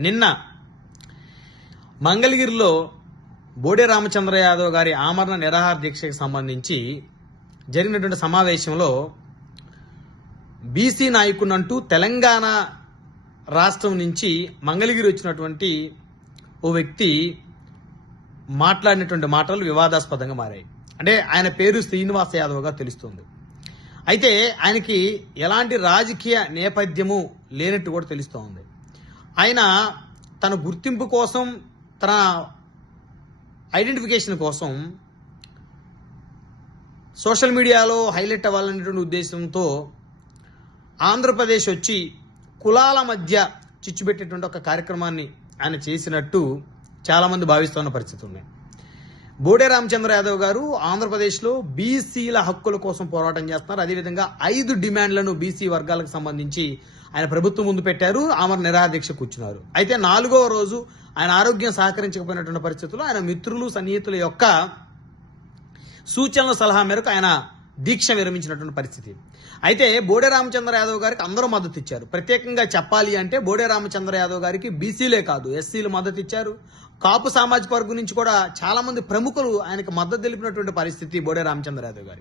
నిన్న మంగళగిరిలో బోడే రామచంద్ర యాదవ్ గారి ఆమరణ నిరాహార దీక్షకు సంబంధించి జరిగినటువంటి సమావేశంలో బీసీ నాయకునంటూ తెలంగాణ రాష్ట్రం నుంచి మంగళగిరి వచ్చినటువంటి ఓ వ్యక్తి మాట్లాడినటువంటి మాటలు వివాదాస్పదంగా మారాయి. అంటే ఆయన పేరు శ్రీనివాస్ యాదవ్గా తెలుస్తుంది. అయితే ఆయనకి ఎలాంటి రాజకీయ నేపథ్యము లేనట్టు కూడా తెలుస్తోంది. ఆయన తన గుర్తింపు కోసం, తన ఐడెంటిఫికేషన్ కోసం సోషల్ మీడియాలో హైలైట్ అవ్వాలనేటువంటి ఉద్దేశంతో ఆంధ్రప్రదేశ్ వచ్చి కులాల మధ్య చిచ్చుపెట్టేటువంటి ఒక కార్యక్రమాన్ని ఆయన చేసినట్టు చాలామంది భావిస్తున్న పరిస్థితి ఉంది. బోడే రామచంద్ర యాదవ్ గారు ఆంధ్రప్రదేశ్లో బీసీల హక్కుల కోసం పోరాటం చేస్తున్నారు. అదేవిధంగా 5 డిమాండ్లను బీసీ వర్గాలకు సంబంధించి ఆయన ప్రభుత్వం ముందు పెట్టారు. ఆమరణ నిరాహార దీక్ష కూర్చున్నారు. అయితే 4వ రోజు ఆయన ఆరోగ్యం సహకరించకపోయినటువంటి పరిస్థితుల్లో ఆయన మిత్రులు సన్నిహితుల యొక్క సూచనల సలహా మేరకు ఆయన దీక్ష విరమించినటువంటి పరిస్థితి. అయితే బోడే రామచంద్ర యాదవ్ గారికి అందరూ మద్దతు ఇచ్చారు. ప్రత్యేకంగా చెప్పాలి అంటే బోడే రామచంద్ర యాదవ్ గారికి బీసీలే కాదు, ఎస్సీలు మద్దతు ఇచ్చారు. కాపు సామాజిక వర్గం నుంచి కూడా చాలా మంది ప్రముఖులు ఆయనకు మద్దతు తెలిపినటువంటి పరిస్థితి బోడే రామచంద్ర యాదవ్ గారికి.